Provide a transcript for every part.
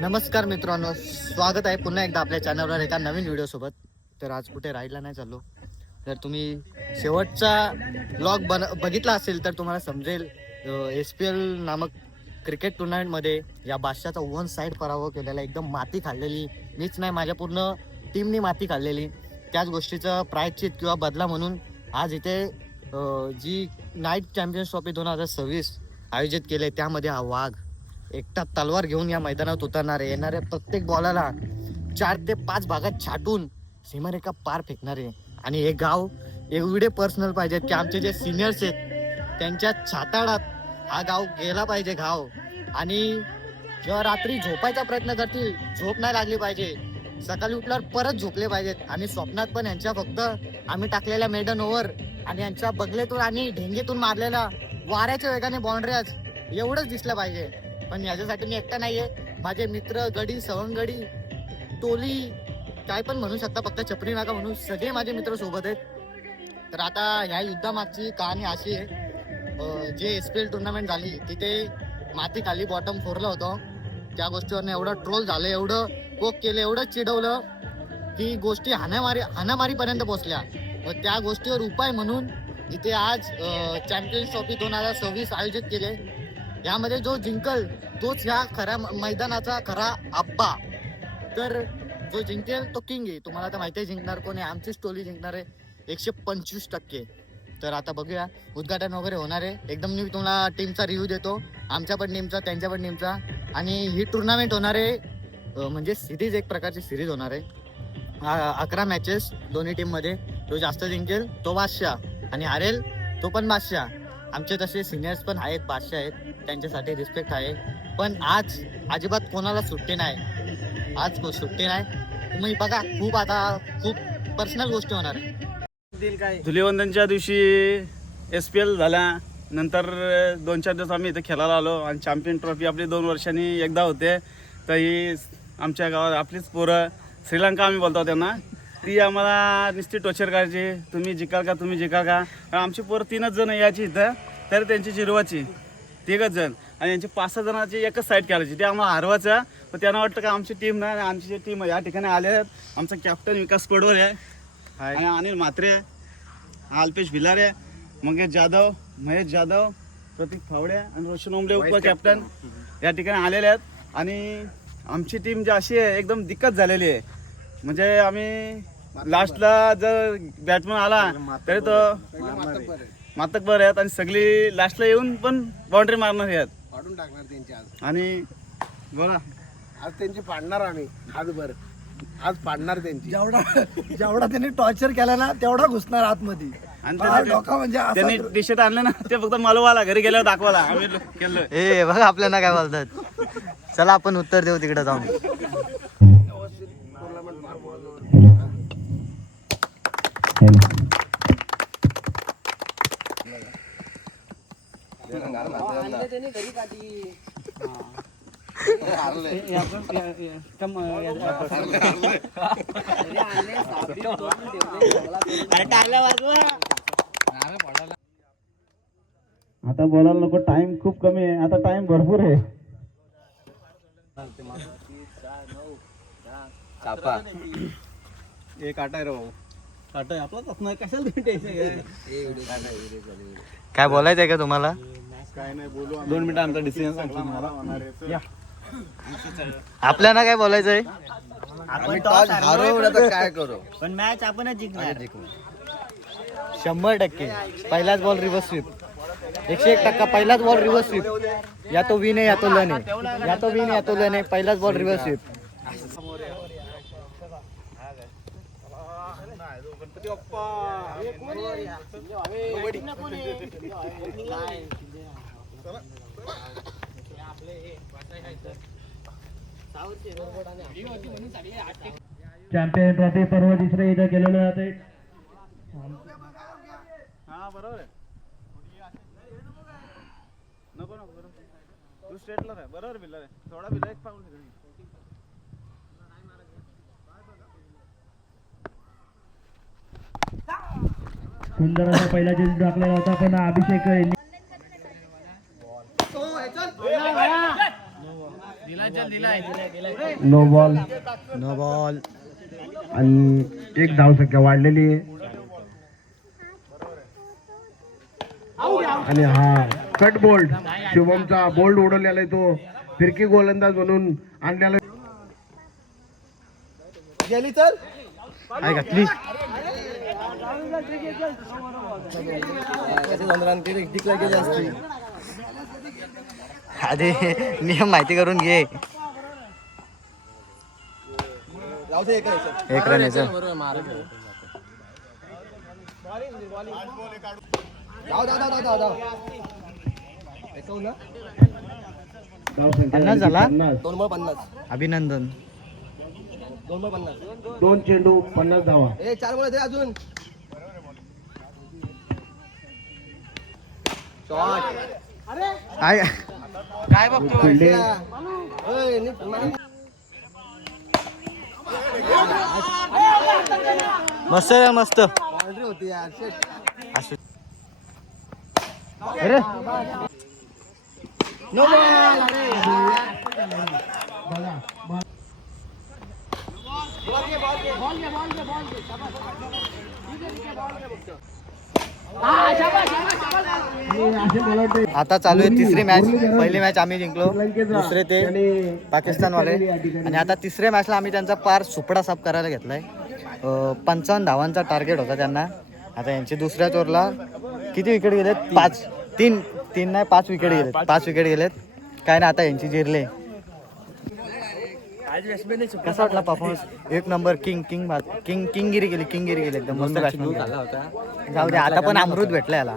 नमस्कार मित्रांनो, स्वागत आहे पुन्हा एकदा आपल्या चॅनलवर एका नवीन व्हिडिओ सोबत. तर आज कुठे राहायला नाही चाललो. तर तुम्ही शेवटचा ब्लॉग बघितला असेल तर तुम्हाला समजेल. SPL नामक क्रिकेट टुर्नामेंटमध्ये या बादशाचा वन साईड पराभव केलेला, एकदम माती खाल्लेली, मीच नाही माझ्या पूर्ण टीमनी माती खाल्लेली. त्याच गोष्टीचं प्रायश्चित किंवा बदला म्हणून आज इथे जी नाईट चॅम्पियन्स ट्रॉफी 2026 आयोजित केले, त्यामध्ये हा वाघ एकटा तलवार घेऊन या मैदानात उतरणार आहे. येणाऱ्या प्रत्येक बॉलाला 4 ते 5 भागात छाटून सीमारेखा पार फेकणार आहे. आणि हे गाव एवढे पर्सनल पाहिजेत की आमचे जे सिनियर्स आहेत त्यांच्या छाताडात हा गाव गेला पाहिजे गाव. आणि जेव्हा रात्री झोपायचा प्रयत्न करतील, झोप नाही लागली पाहिजे, सकाळी उठल्यावर परत झोपले पाहिजेत. आणि स्वप्नात पण यांच्या फक्त आम्ही टाकलेल्या मेडन ओव्हर आणि यांच्या बगलेतून आणि ढेंगेतून मारलेल्या वाऱ्याच्या वेगाने बाउंड्रीज एवढंच दिसलं पाहिजे. पण याच्यासाठी मी एकटा नाहीये, माझे मित्र, गडी, सवंगडी, टोली, काय पण म्हणू शकता, फक्त छपरी नाका म्हणून सगळे माझे मित्र सोबत आहेत. तर आता ह्या युद्धामागची कहाणी अशी आहे, जे SPL टुर्नामेंट झाली तिथे माती खाली बॉटम फोरलं होतं. त्या गोष्टीवरनं एवढं ट्रोल झालं, एवढं कोक केलं, एवढं चिडवलं की गोष्टी हाणामारीपर्यंत पोहोचल्या. व त्या गोष्टीवर उपाय म्हणून इथे आज चॅम्पियन्स ट्रॉफी 2026 आयोजित केले. यामध्ये जो जिंकल तोच ह्या खऱ्या मैदानाचा खरा आब्बा. तर जो जिंकेल तो किंग आहे. तुम्हाला तर माहिती आहे जिंकणार कोण आहे. आमचीच टोली जिंकणार आहे 125%. तर आता बघूया, उद्घाटन वगैरे होणार आहे. एकदम मी तुम्हाला टीमचा रिव्ह्यू देतो, आमच्या पण टीमचा, त्यांच्या पण टीमचा. आणि ही टुर्नामेंट होणार आहे म्हणजे सिरीज, एक प्रकारची सिरीज होणार आहे. 11 मॅचेस दोन्ही टीममध्ये. जो जास्त जिंकेल तो बादशाह आणि हारेल तो पण बादशाह. आमचे तसे सिनियर्स पण आहेत, बादशाह आहेत, त्यांच्यासाठी रिस्पेक्ट आहे. पण आज अजिबात कोणाला सुट्टी नाही, आज सुट्टी नाही. तुम्ही बघा, खूप पर्सनल गोष्टी होणार आहे. धुलिवंदनच्या दिवशी SPL झाल्या नंतर 2-4 दिवस आम्ही इथे खेळायला आलो आणि चॅम्पियन ट्रॉफी आपली 2 वर्षांनी एकदा होते. तर ही आमच्या गावात आपलीच पोरं, श्रीलंका आम्ही बोलतो त्यांना, ती आम्हाला नुसती टोचर करायची, तुम्ही जिकाल का, तुम्ही जिकाल का. आमची पोरं 3च जण यायची इथं, तर त्यांची जिरवाची 3च जण, आणि यांची 5-6 जणांची एकच साईड करायची, ते आम्हाला हरवायचं. पण त्यांना वाटतं का आमची टीम नाही, आमची जी टीम या ठिकाणी आले आहेत. आमचा कॅप्टन विकास कोडवर आहे, आणि अनिल म्हात्रे, अल्पेश भिलारे, मंगेश जाधव, महेश जाधव, प्रतीक फावडे आणि रोशन ओंबले उप कॅप्टन या ठिकाणी आलेले आहेत. आणि आमची टीम जी अशी आहे एकदम दिक्कत झालेली आहे. म्हणजे आम्ही लास्टला जर बॅट्समन आला तरी तो मातकबर आहेत, आणि सगळी लास्टला येऊन पण बाउंड्री मारणार आहेत, पाडून टाकणार त्यांची आज. आणि बोला आज त्यांची पाडणार आम्ही हातभर, आज पाडणार त्यांची. जेवढा त्यांनी टॉर्चर केला ना तेवढा घुसणार आतमध्ये. आणि म्हणजे त्यांनी टी-शर्ट आणलं ना, ते फक्त मालवाला घरी गेल्यावर दाखवाला आम्ही केलं. ए बघा आपल्याला काय बोलतात. चला आपण उत्तर देऊ तिकडे जाऊन. आता बोलायला नको, टाइम खूप कमी आहे, आता टाइम भरपूर आहे. एक आटा रे भाऊ, काटा आपलाच असणार, कशाला काय बोलायचंय का तुम्हाला? काय नाही बोलू. 2 मिनिटं आमचा डिसिजन सांगतो तुम्हाला. आपल्याला काय बोलायचंय? आम्ही टॉस हरवलं तर काय करू, पण मॅच आपणच जिंकणार 100%. पहिलाच बॉल रिव्हर्स स्वीप, 101% पहिलाच बॉल रिव्हर्स स्वीप. या तो विन आहे, या तो लन आहे, या तो विन, या तो लन आहे. पहिलाच ball reverse sweep. Champion trophy पर्व तिसरे इथं केलेलं जाते. हा बरोबर आहे, नको नको बरोबर, तू स्ट्रेटला आहे, बरोबर बिल्ला आहे, थोडा बिल्ला एक पाऊल घरी. सुंदर असा पहिला चेंज टाकलेला होता, पण अभिषेक नो बॉल नो बॉल. आणि 1 धावसंख्या वाढलेली आहे. आणि हा कट बोल्ड शुभमचा बोल्ड उडवलेला आहे, तो फिरकी गोलंदाज म्हणून आणलेला गेली चल. काय घातली. आधी नियम माहिती करून घे. एक रन याचं. पन्नास झाला. 50. अभिनंदन. 2 चेंडू 50 धावा. 4 बोल दे अजून. काय काय बघतो. खेळले. मस्त आहे, मस्त. बाउंड्री होती यार. असं. अरे नो बॉल. आता चालू आहे तिसरी मॅच. पहिली मॅच आम्ही जिंकलो, दुसरे ते पाकिस्तानवाले, आणि आता तिसऱ्या मॅचला आम्ही त्यांचा पार सुपडा साफ करायला घेतलाय. 55 धावांचा टार्गेट होता त्यांना. आता यांचे दुसऱ्या ओव्हरला किती विकेट गेलेत? 3 नाही 5 विकेट गेलेत. 5 विकेट गेलेत. काय ना आता यांची जिरले. कसा वाटला परफॉर्मन्स? एक नंबर. किंगगिरी गेली एकदम मस्त बॅट्समॅन. जाऊ दे, आता पण अमृत भेटला याला.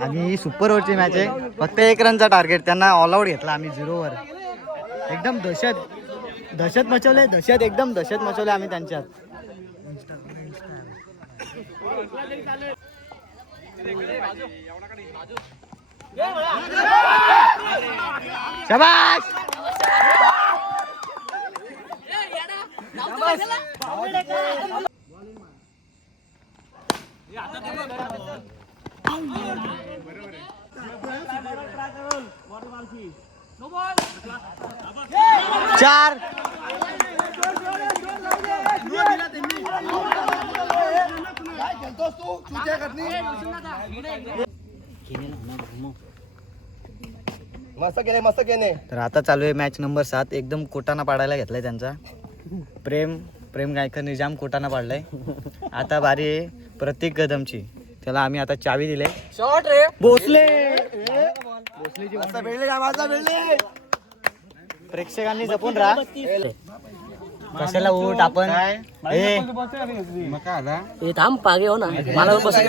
आणि सुपर ओव्हरची मॅच आहे. फक्त 1 रनचा टार्गेट. त्यांना ऑल आउट घेतला आम्ही 0वर. एकदम दहशत मचवले आम्ही त्यांच्यात. शाबाश. चार. मस्त केले. तर आता चालू आहे मॅच नंबर 7. एकदम कोटाना पाडायला घेतलाय त्यांचा. प्रेम गायकरने जाम कोटाना पाडलाय. आता बारी आहे प्रतीक कदमची. त्याला आम्ही आता चावी दिले. शॉट रे. भोसले. प्रेक्षकांनी जपून राहा. कशाला उठ आपण.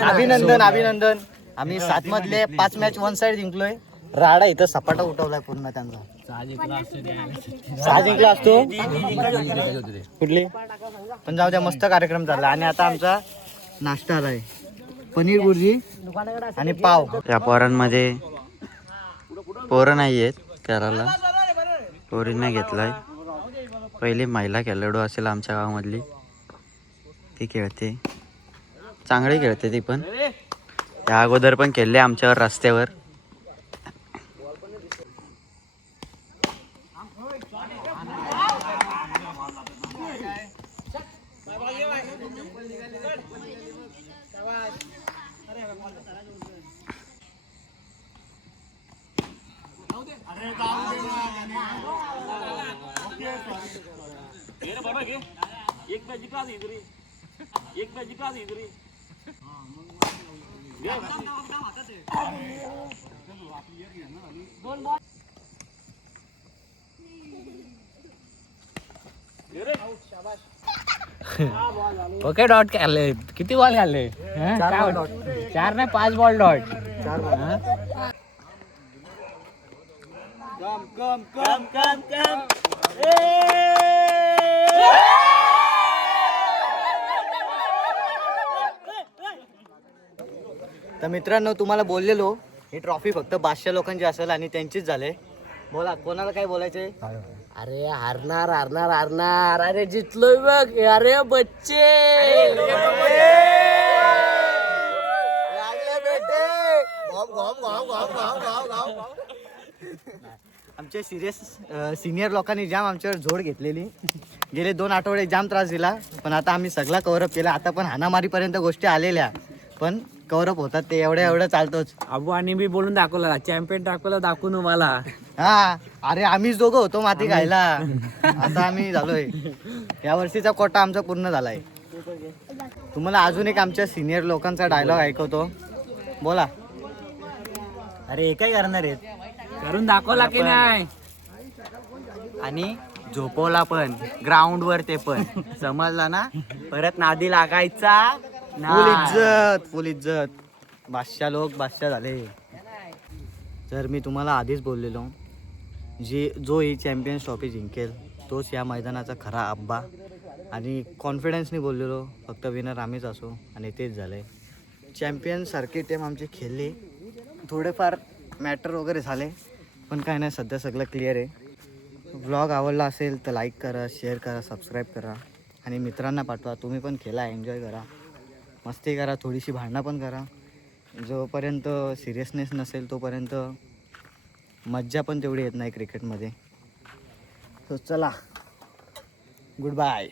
अभिनंदन. आम्ही 7 मधले 5 मॅच 1 साइड जिंकलोय. राडा इथं सपाटा उठवलाय पूर्ण त्यांचा. 6 जिंकला असतो कुठली पण. जाऊ द्या, मस्त कार्यक्रम चालला. आणि आता आमचा नाश्ता आहे. पनीर भुर्जी आणि पाव. त्या पोरांमध्ये पोरं नाही आहेत करायला. पोरींना घेतलाय. पहिली महिला खेळाडू असेल आमच्या गावामधली. ती खेळते, चांगली खेळते ती पण. त्या अगोदर पण खेळले आमच्यावर रस्त्यावर. ओके डॉट खेळले. किती बॉल खेळले? 4 नाही 5 बॉल डॉट. तर मित्रांनो तुम्हाला बोललेलो ही ट्रॉफी फक्त 500 लोकांची असेल आणि त्यांचीच झाले. बोला कोणाला काय बोलायचंय? अरे हारणार हारणार हारणार. अरे जितलोय बघ. अरे बच्चे आमचे सिनियर लोकांनी जाम आमच्यावर झोड घेतलेली. गेले 2 आठवडे जाम त्रास दिला, पण आता आम्ही सगळा कव्हरअप केला. आता पण हाणामारीपर्यंत गोष्टी आलेल्या, पण कव्हरअप होतात ते एवढं चालतोच. अबू आणि मी बोलून दाखवला. चॅम्पियन दाखवून मला. हा अरे आम्हीच दोघं होतो माती खायला. आता आम्ही झालोय. या वर्षीचा कोटा आमचा पूर्ण झालाय. तुम्हाला अजून एक आमच्या सिनियर लोकांचा डायलॉग ऐकवतो. बोला. अरे हे काय करणार आहेत? करून दाखवला की नाही? आणि झोपवला पण ग्राउंड वर, ते पण समजला ना. परत नादी लागायचा. फुल इज्जत. बादशाह लोक बादशाह झाले. तर मी तुम्हाला आधीच बोललेलो, जो ही चॅम्पियन्स ट्रॉफी जिंकेल तोच या मैदानाचा खरा अब्बा. आणि कॉन्फिडन्सने बोललेलो फक्त विनर आम्हीच असो, आणि तेच झालं आहे. चॅम्पियनसारखी टीम आमची खेळली. थोडेफार मॅटर वगैरे झाले, पण काय नाही, सध्या सगळं क्लिअर आहे. व्लॉग आवडला असेल तर लाईक करा, शेअर करा, सबस्क्राईब करा आणि मित्रांना पाठवा. तुम्ही पण खेळा, एन्जॉय करा, मस्ती करा, थोडीशी भांडणं पण करा. जोपर्यंत सिरियसनेस नसेल तोपर्यंत मज्जा पण तेवढी येत नाही क्रिकेटमध्ये. तर चला, गुड बाय.